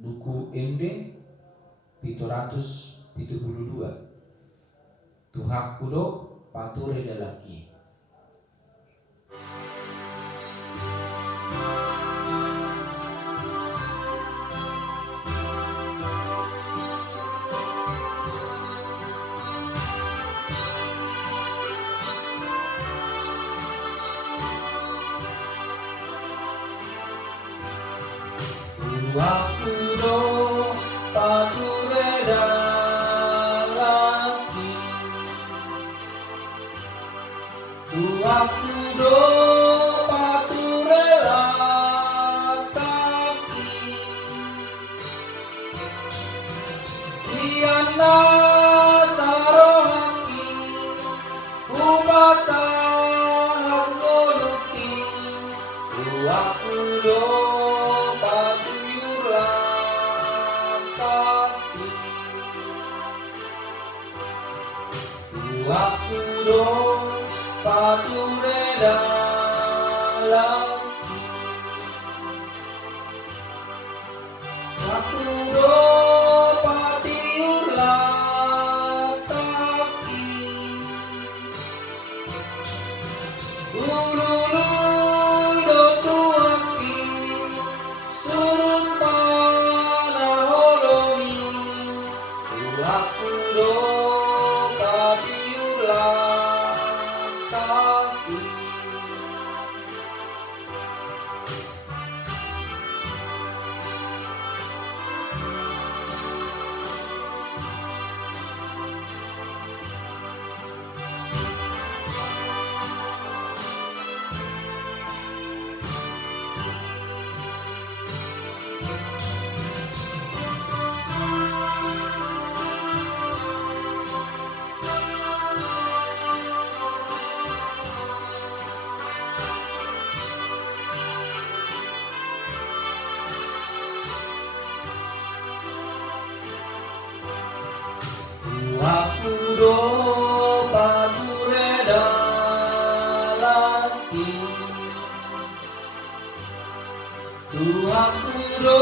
Buku MD 772 Tuhak kudo pature dalaki. Tuhak kudo pature dalaki. Tuhak kudo pature lakaki. Siana sarohaki umasangat ngoluki. Tuhak kudo patuyur lakaki. Tuhak kudo pature dalaki. Tuhak kudo patiur lakaki. Ululuy do tuaki surut panaholomi. Tuhak kudo patiur lakaki. Tuhak kudo pature dalaki. Tuhak kudo